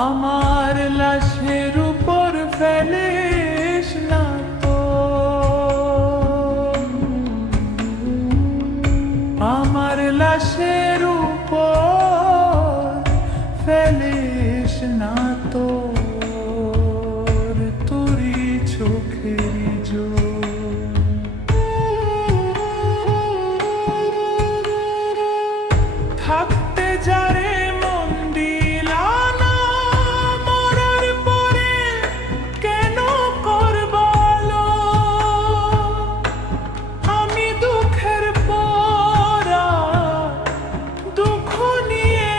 আমার লাশের উপর ফেলিস না তো, আমার লাশের উপর ফেলিস না তো তোরই চোখের জল। থাকতে যারে মন দিলা না, মরার পরে কেন করবালো? আমি দুঃখের পরা দুঃখ নিয়ে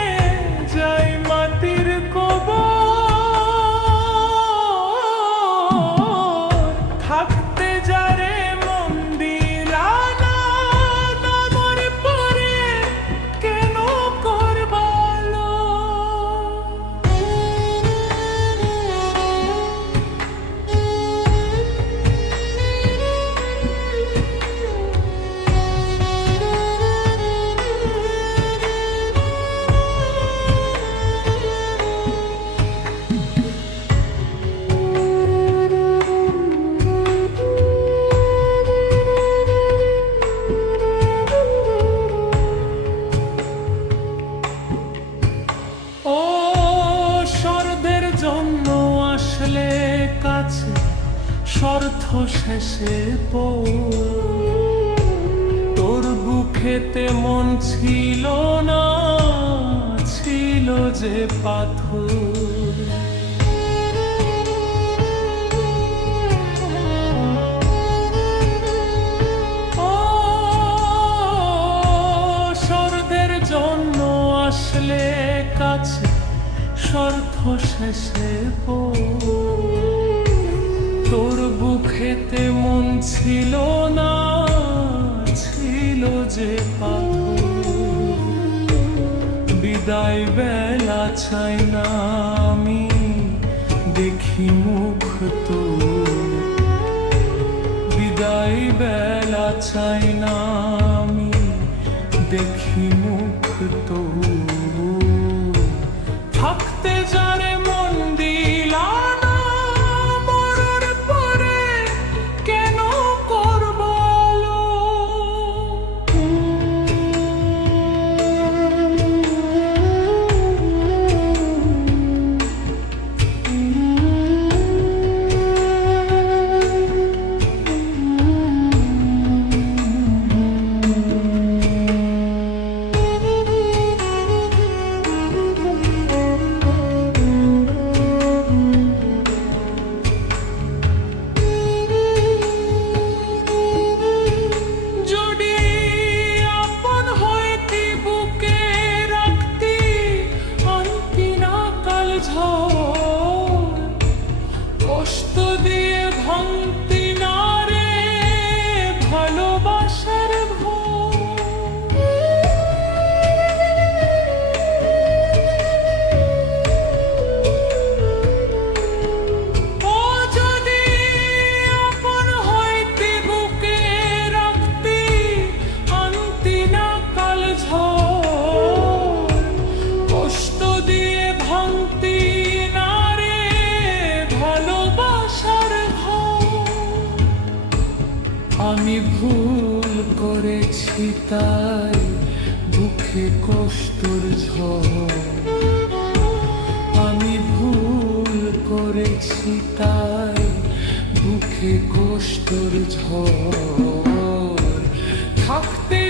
যাই মাটির কবর। থাকতে যারে মন দিলা না, আমার পরে কেন করবালো? ও স্বর্গের জন্য আসলে কাছে স্বার্থ শেষে তোর বুকেতে মন ছিল না, ছিল যে পাথর। ও স্বর্গের জন্য আসলে কাছে স্বার্থ শেষে তোর বুকেতে মন ছিল না, ছিল যে পাথর। বিদায় বেলা চাই না আমি দেখি মুখ তোর, বিদায় বেলা চাই না আমি দেখি মুখ তোর। থাকতে যারে মন দিলা না, মরার পরে কেন করবালো? কষ্ট দিয়ে ভাঙতি না রে ভালোবাসার ঘর। ও যদি আপন হইতি বুকে রাখতি, আনতি না কাল ঝড়। কষ্ট দিয়ে ভাঙতি না রে ভালোবাসার ঘর। আমি ভুল করেছি তাই বুকে কষ্টর ঝড়। আমি ভুল করেছি তাই বুকে কষ্টর ঝড়। থাকতে